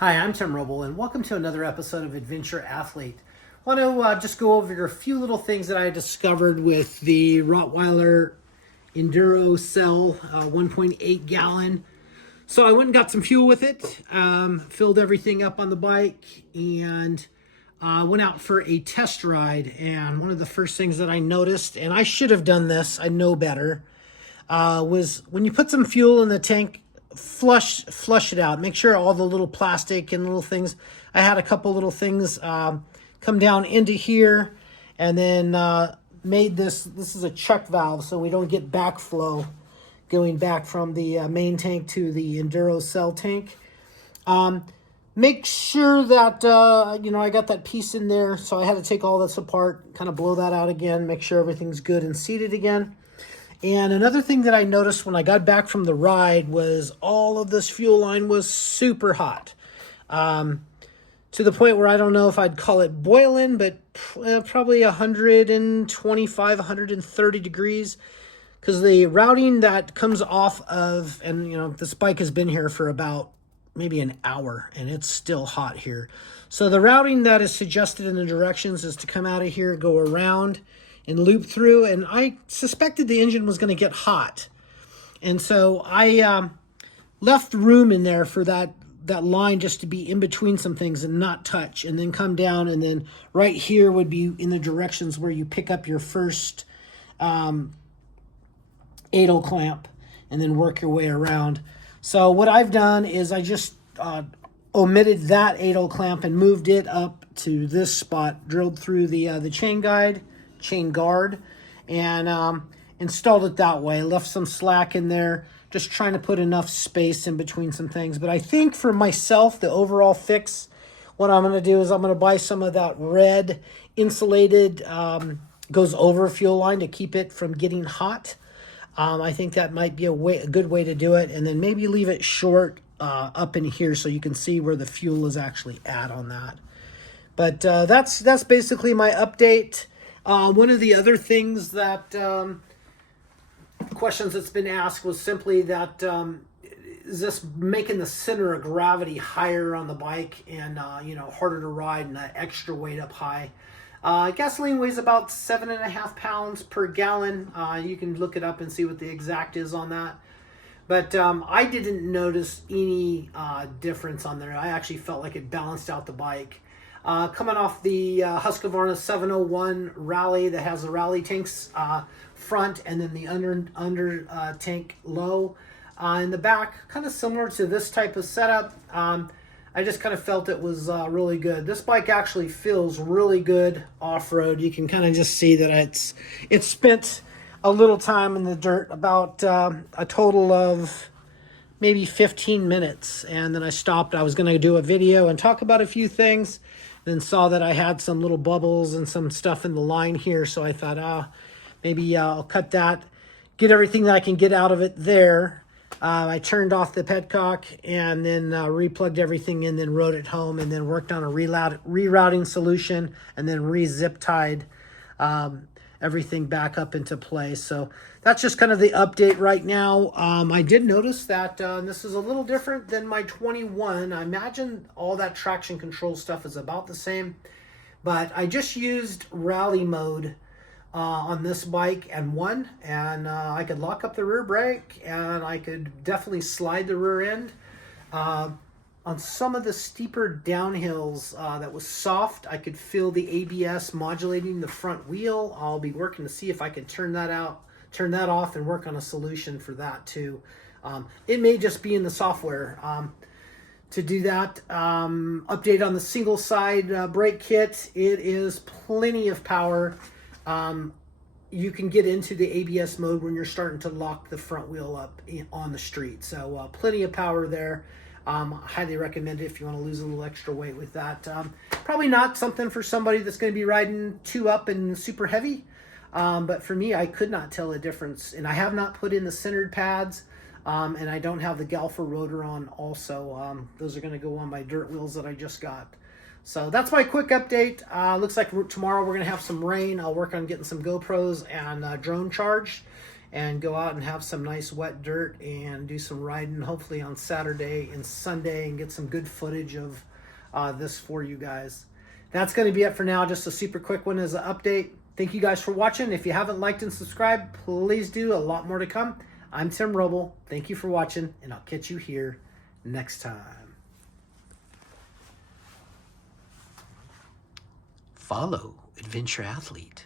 Hi, I'm Tim Roble, and welcome to another episode of Adventure Athlete. I want to just go over a few little things that I discovered with the Rottweiler Enduro cell, 1.8 gallon. So I went and got some fuel with it, filled everything up on the bike, and went out for a test ride. And one of the first things that I noticed, and I should have done this, I know better, was when you put some fuel in the tank, flush it out. Make sure all the little plastic and little things. I had a couple little things come down into here, and then made this. This is a chuck valve, so we don't get backflow going back from the main tank to the Enduro cell tank. Make sure that I got that piece in there, so I had to take all this apart, kind of blow that out again, make sure everything's good and seated again. And another thing that I noticed when I got back from the ride was all of this fuel line was super hot. To the point where I don't know if I'd call it boiling, but probably 125, 130 degrees. Because the routing that comes off of, and this bike has been here for about maybe an hour, and it's still hot here. So the routing that is suggested in the directions is to come out of here, go around, and loop through, and I suspected the engine was going to get hot. And so I left room in there for that line just to be in between some things and not touch, and then come down, and then right here would be in the directions where you pick up your first idle clamp and then work your way around. So what I've done is I just omitted that idle clamp and moved it up to this spot, drilled through the chain guard, and installed it that way. Left some slack in there, just trying to put enough space in between some things. But I think for myself, the overall fix, what I'm going to do is I'm going to buy some of that red insulated goes over fuel line to keep it from getting hot. I think that might be a good way to do it, and then maybe leave it short up in here so you can see where the fuel is actually at on that. But that's basically my update. One of the other things that questions that's been asked was simply that is this making the center of gravity higher on the bike and harder to ride and that extra weight up high. Gasoline weighs about 7.5 pounds per gallon. You can look it up and see what the exact is on that. But I didn't notice any difference on there. I actually felt like it balanced out the bike. Coming off the Husqvarna 701 Rally that has the rally tanks front and then the under tank low in the back, kind of similar to this type of setup. I just kind of felt it was really good. This bike actually feels really good off-road. You can kind of just see that it's spent a little time in the dirt, about a total of maybe 15 minutes. And then I stopped. I was going to do a video and talk about a few things, then saw that I had some little bubbles and some stuff in the line here. So I thought, maybe I'll cut that, get everything that I can get out of it there. I turned off the petcock and then replugged everything in, then rode it home, and then worked on a rerouting solution, and then re-zip tied everything back up into place. So that's just kind of the update right now. I did notice that this is a little different than my 21. I imagine all that traction control stuff is about the same, but I just used rally mode on this bike and I could lock up the rear brake, and I could definitely slide the rear end. On some of the steeper downhills that was soft, I could feel the ABS modulating the front wheel. I'll be working to see if I can turn that off and work on a solution for that too. It may just be in the software. To do that, update on the single side brake kit. It is plenty of power. You can get into the ABS mode when you're starting to lock the front wheel up on the street. So plenty of power there. Highly recommend it if you want to lose a little extra weight with that. Probably not something for somebody that's going to be riding 2 up and super heavy. But for me, I could not tell a difference. And I have not put in the centered pads. And I don't have the Galfer rotor on also. Those are going to go on my dirt wheels that I just got. So that's my quick update. Looks like tomorrow we're going to have some rain. I'll work on getting some GoPros and drone charged. and go out and have some nice wet dirt and do some riding, hopefully on Saturday and Sunday, and get some good footage of this for you guys. That's going to be it for now. Just a super quick one as an update. Thank you guys for watching. If you haven't liked and subscribed, please do. A lot more to come. I'm Tim Roble. Thank you for watching, and I'll catch you here next time. Follow Adventure Athlete.